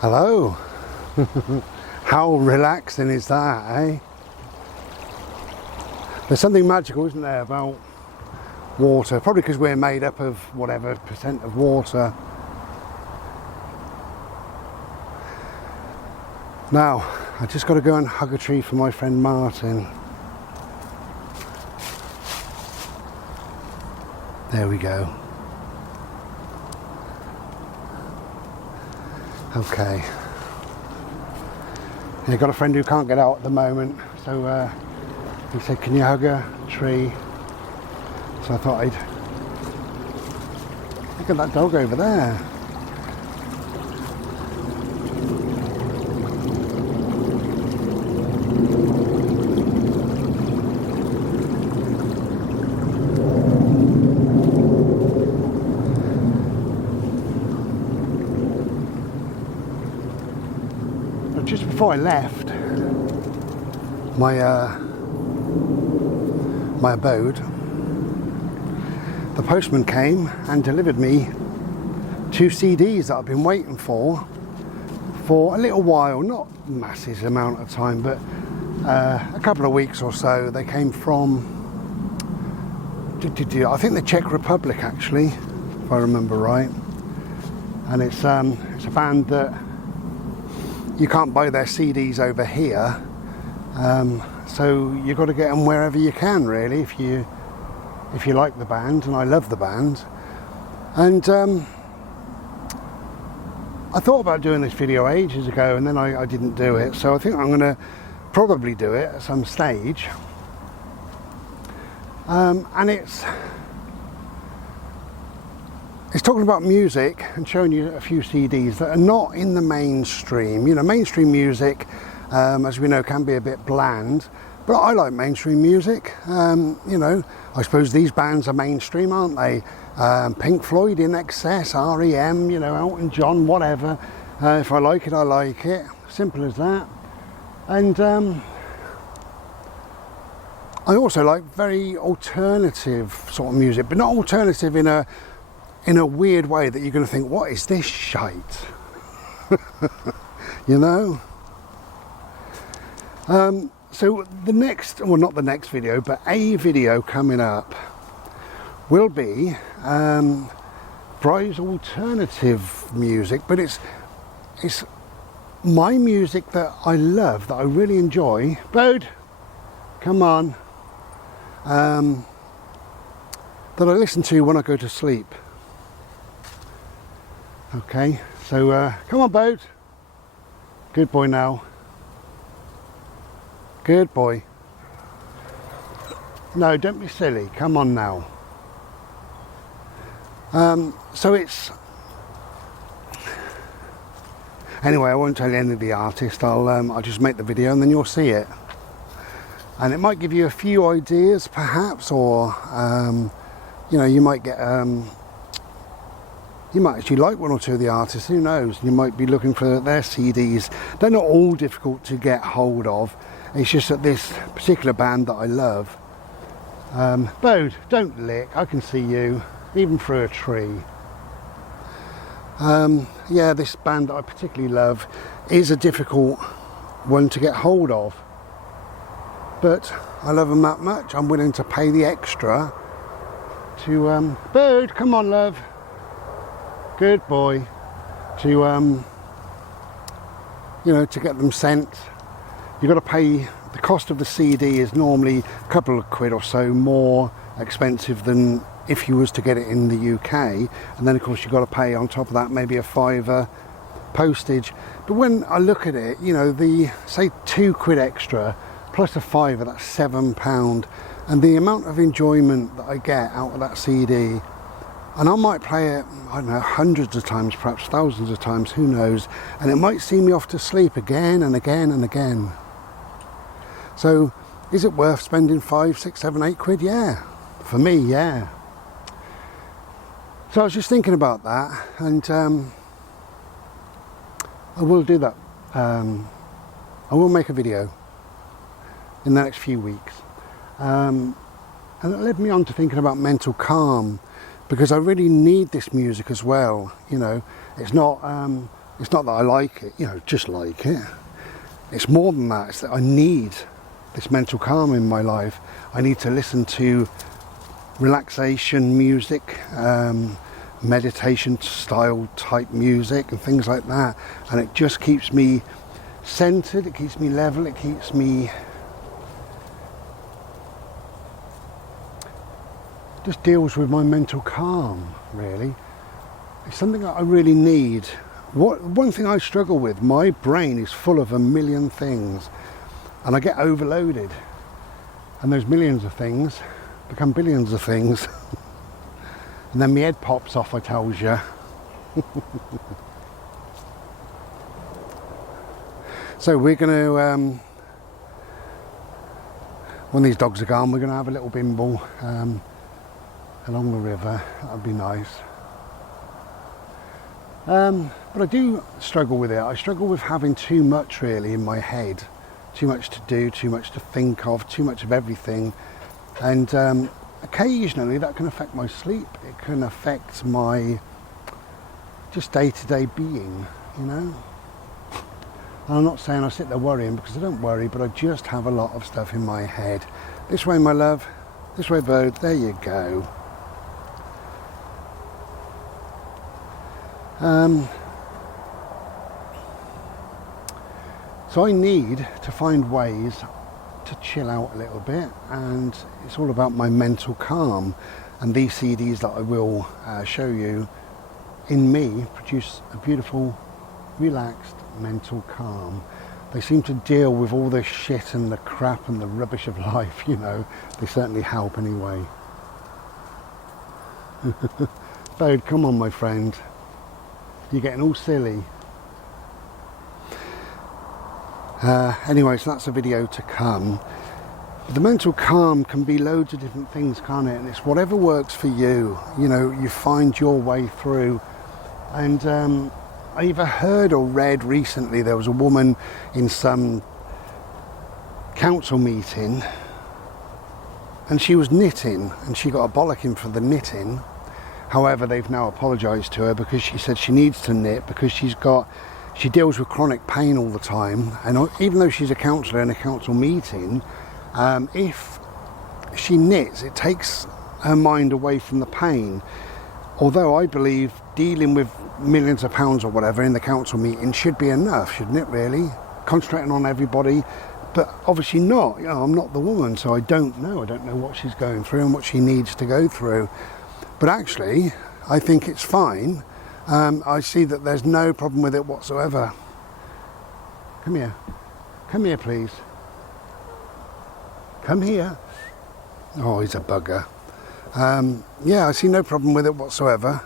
Hello. How relaxing is that, eh? There's something magical, isn't there, about water? Probably because we're made up of whatever percent of water. Now, I just got to go and hug a tree for my friend Martin. There we go. Okay. Yeah, got a friend who can't get out at the moment, so he said, "Can you hug a tree?" So I thought I'd look at that dog over there. Just before I left my my abode, the postman came and delivered me 2 CDs that I've been waiting for a little while, not massive amount of time, but a couple of weeks or so. They came from I think the Czech Republic, actually, if I remember right, and it's a band that you can't buy their CDs over here, so you've got to get them wherever you can, really, if you like the band, and I love the band. And I thought about doing this video ages ago, and then I didn't do it, so I think I'm going to probably do it at some stage. And it's talking about music and showing you a few CDs that are not in the mainstream. You know, mainstream music, as we know, can be a bit bland, but I like mainstream music. You know, I suppose these bands are mainstream, aren't they? Pink Floyd, In Excess, REM, you know, Elton John, whatever. If I like it, I like it. Simple as that. And I also like very alternative sort of music, but not alternative in a weird way that you're going to think, what is this shite? You know? So the next, well, not the next video, but a video coming up will be Bry's alternative music, but it's my music that I love, that I really enjoy. Bode, come on. That I listen to when I go to sleep. Okay, so come on, Boat. Good boy now. Good boy. No, don't be silly. Come on now. So it's... Anyway, I won't tell you any of the artist. I'll just make the video and then you'll see it. And it might give you a few ideas, perhaps, or you know, you might get... you might actually like one or two of the artists, who knows? You might be looking for their CDs. They're not all difficult to get hold of. It's just that this particular band that I love. Bode, don't lick, I can see you, even through a tree. Yeah, this band that I particularly love is a difficult one to get hold of. But I love them that much, I'm willing to pay the extra to... Bode, come on, love. Good boy. To you know, to get them sent. You've got to pay, the cost of the CD is normally a couple of quid or so more expensive than if you was to get it in the UK, and then of course you've got to pay on top of that maybe a £5 postage. But when I look at it, you know, the say £2 extra plus a £5, that's £7, and the amount of enjoyment that I get out of that CD. And I might play it, I don't know, hundreds of times, perhaps thousands of times, who knows, and it might see me off to sleep again and again and again. So, is it worth spending 5, 6, 7, 8 quid? Yeah, for me, yeah. So I was just thinking about that, and I will do that. I will make a video in the next few weeks. And it led me on to thinking about mental calm, because I really need this music as well. You know, it's not It's not that I like it, you know, just like it. It's more than that. It's that I need this mental calm in my life. I need to listen to relaxation music, meditation style type music and things like that, and it just keeps me centered, it keeps me level, it keeps me just deals with my mental calm, really. It's something that I really need. One thing I struggle with, my brain is full of a million things and I get overloaded, and those millions of things become billions of things and then my head pops off, I tells you. So we're going to, when these dogs are gone, we're going to have a little bimble along the river. That would be nice. But I do struggle with it. I struggle with having too much really in my head. Too much to do, too much to think of, too much of everything. And occasionally that can affect my sleep. It can affect my just day-to-day being, you know. And I'm not saying I sit there worrying, because I don't worry, but I just have a lot of stuff in my head. This way, my love. This way, bird. There you go. So I need to find ways to chill out a little bit, and it's all about my mental calm. And these CDs that I will show you in me produce a beautiful, relaxed mental calm. They seem to deal with all the shit and the crap and the rubbish of life, you know. They certainly help anyway. Bode, come on, my friend. You're getting all silly. Anyway, so that's a video to come. The mental calm can be loads of different things, can't it? And it's whatever works for you. You know, you find your way through. And I either heard or read recently, there was a woman in some council meeting and she was knitting, and she got a bollocking for the knitting. However, they've now apologised to her because she said she needs to knit because she deals with chronic pain all the time. And even though she's a counsellor in a council meeting, if she knits, it takes her mind away from the pain. Although I believe dealing with millions of pounds or whatever in the council meeting should be enough, shouldn't it really? Concentrating on everybody, but obviously not. You know, I'm not the woman, so I don't know. I don't know what she's going through and what she needs to go through. But actually, I think it's fine. I see that there's no problem with it whatsoever. Come here. Come here, please. Come here. Oh, he's a bugger. Yeah, I see no problem with it whatsoever.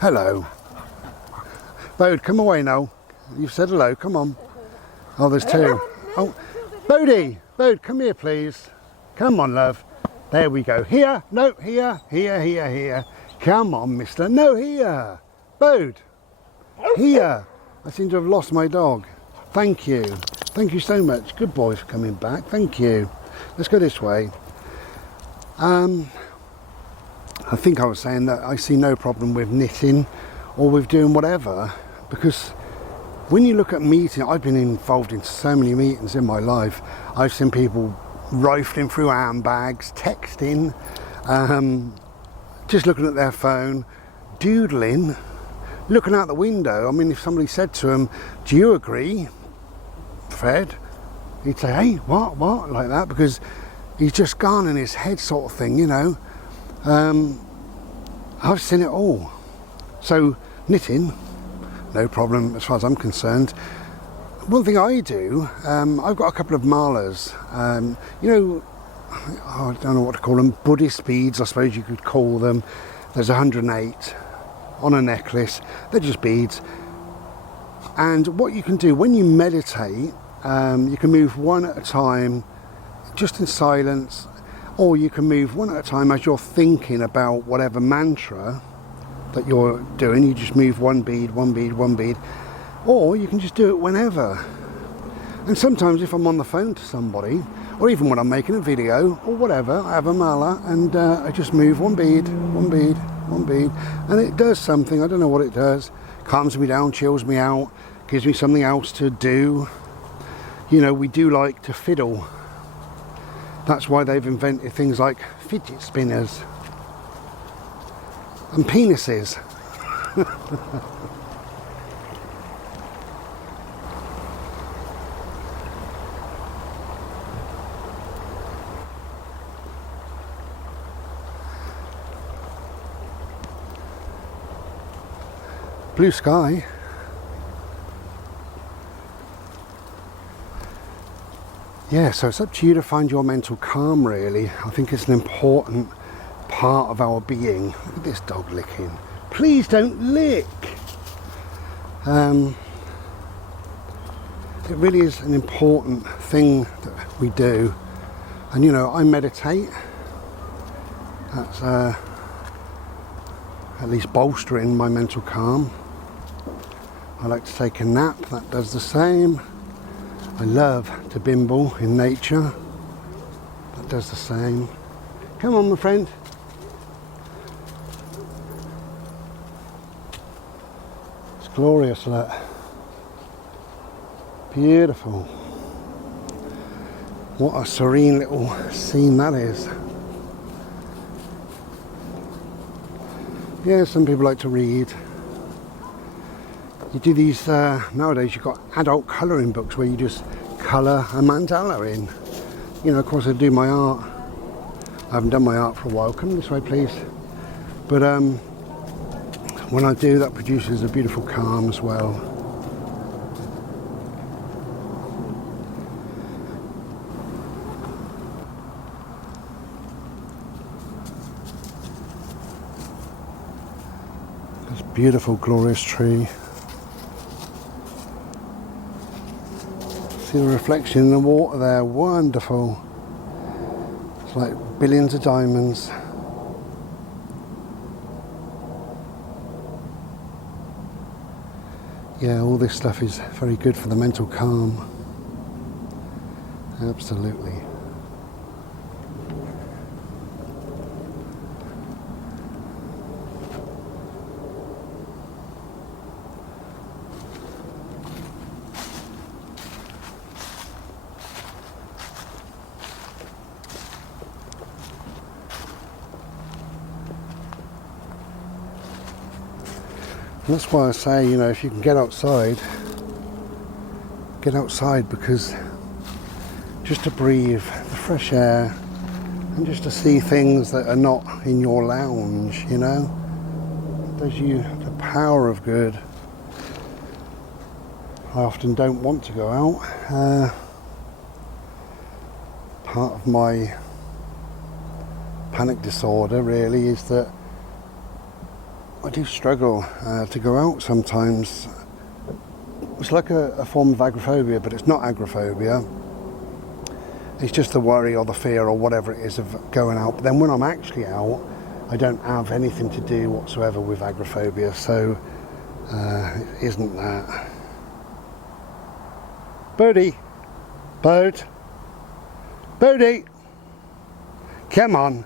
Hello. Bode, come away now. You've said hello, come on. Oh, there's two. Oh, Bode, come here, please. Come on, love. There we go. Here, no, here, here, here, here. Come on, mister. No, here. Bode. Here. I seem to have lost my dog. Thank you. Thank you so much. Good boy for coming back. Thank you. Let's go this way. I think I was saying that I see no problem with knitting or with doing whatever, because when you look at meetings, I've been involved in so many meetings in my life. I've seen people rifling through handbags, texting, just looking at their phone, doodling, looking out the window. I mean, if somebody said to him, "Do you agree, Fred?" he'd say, "Hey, what, like that," because he's just gone in his head sort of thing, you know. I've seen it all. So knitting, no problem as far as I'm concerned. One thing I do, I've got a couple of malas, you know, I don't know what to call them, Buddhist beads, I suppose you could call them. There's 108 on a necklace. They're just beads. And what you can do when you meditate, you can move one at a time, just in silence, or you can move one at a time as you're thinking about whatever mantra that you're doing. You just move one bead, one bead, one bead, or you can just do it whenever. And sometimes if I'm on the phone to somebody, or even when I'm making a video or whatever, I have a mala and I just move one bead, one bead, one bead, and it does something. I don't know what it does. Calms me down, chills me out, gives me something else to do. You know, we do like to fiddle. That's why they've invented things like fidget spinners and penises. Blue sky. Yeah, so it's up to you to find your mental calm, really. I think it's an important part of our being. Look at this dog licking. Please don't lick! It really is an important thing that we do. And you know, I meditate. That's at least bolstering my mental calm. I like to take a nap, that does the same. I love to bimble in nature, that does the same. Come on, my friend. It's glorious, look. Beautiful. What a serene little scene that is. Yeah, some people like to read. You do these, nowadays you've got adult colouring books where you just colour a mandala in. You know, of course I do my art. I haven't done my art for a while. Come this way, please. But when I do, that produces a beautiful calm as well. This beautiful, glorious tree. See the reflection in the water there, wonderful. It's like billions of diamonds. Yeah, all this stuff is very good for the mental calm. Absolutely. And that's why I say, you know, if you can get outside because just to breathe the fresh air and just to see things that are not in your lounge, you know, does you the power of good. I often don't want to go out. Part of my panic disorder really is that I do struggle to go out sometimes. It's like a form of agoraphobia, but it's not agoraphobia. It's just the worry or the fear or whatever it is of going out. But then when I'm actually out, I don't have anything to do whatsoever with agoraphobia, so it isn't that. Bodie! Bode! Bodie! Come on!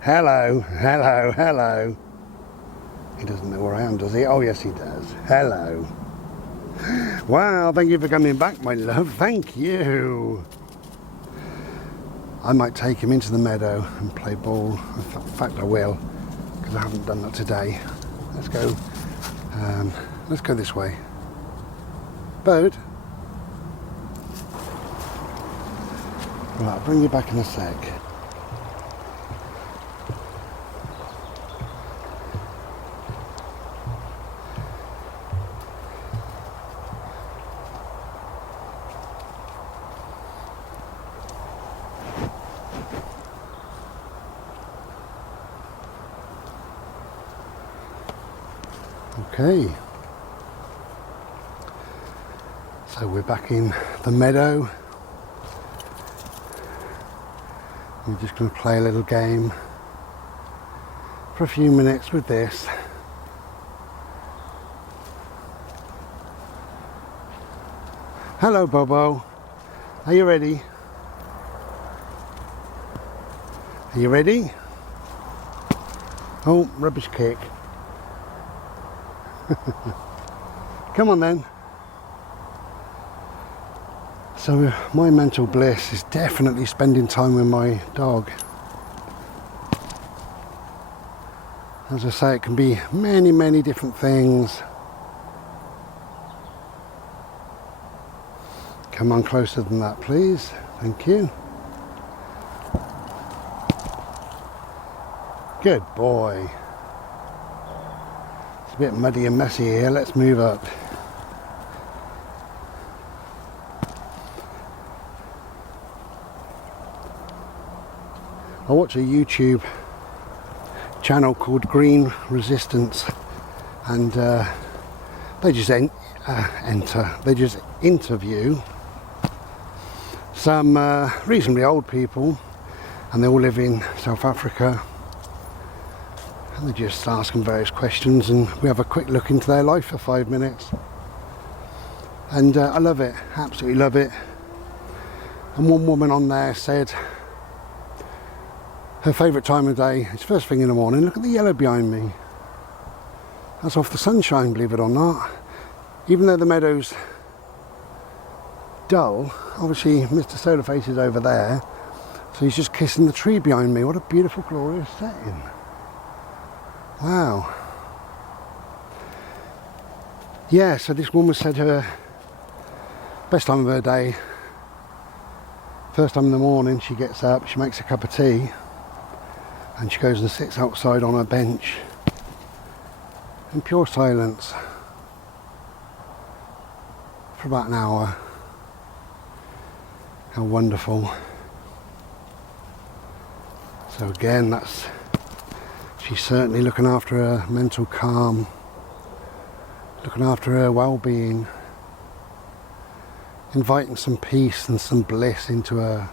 Hello, hello, hello. He doesn't know where I am, does he? Oh, yes, he does. Hello. Wow, thank you for coming back, my love. Thank you. I might take him into the meadow and play ball. In fact, I will, because I haven't done that today. Let's go. Let's go this way. Bode. Right, I'll bring you back in a sec. Okay, so we're back in the meadow. We're just going to play a little game for a few minutes with this. Hello, Bobo. Are you ready? Are you ready? Oh, rubbish kick. Come on then. So my mental bliss is definitely spending time with my dog. As I say, it can be many, many different things. Come on closer than that, please. Thank you. Good boy. It's a bit muddy and messy here. Let's move up. I watch a YouTube channel called Green Resistance, and they just interview some reasonably old people, and they all live in South Africa, and they just ask them various questions, and we have a quick look into their life for 5 minutes, and I love it, absolutely love it. And one woman on there said her favourite time of day is first thing in the morning. Look at the yellow behind me. That's off the sunshine, believe it or not. Even though the meadow's dull, obviously Mr. Solarface is over there, so he's just kissing the tree behind me. What a beautiful, glorious setting. Wow. Yeah, so this woman said her best time of her day, first time in the morning, she gets up, she makes a cup of tea, and she goes and sits outside on a bench in pure silence for about an hour. How wonderful. So again, she's certainly looking after her mental calm, looking after her well-being, inviting some peace and some bliss into her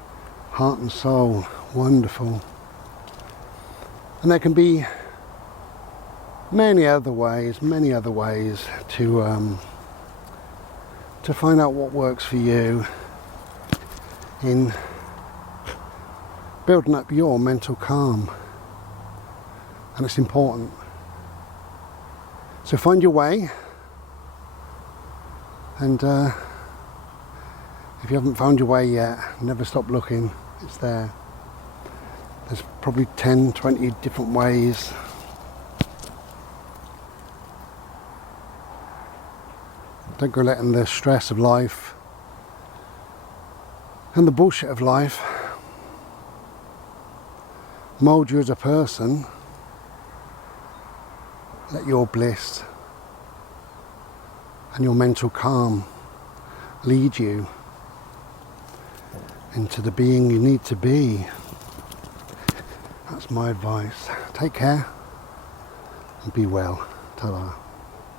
heart and soul. Wonderful. And there can be many other ways to find out what works for you in building up your mental calm. And it's important. So find your way, and if you haven't found your way yet, never stop looking. It's there. There's probably 10, 20 different ways. Don't go letting the stress of life and the bullshit of life mould you as a person. Let your bliss and your mental calm lead you into the being you need to be. That's my advice. Take care and be well. Ta-ra.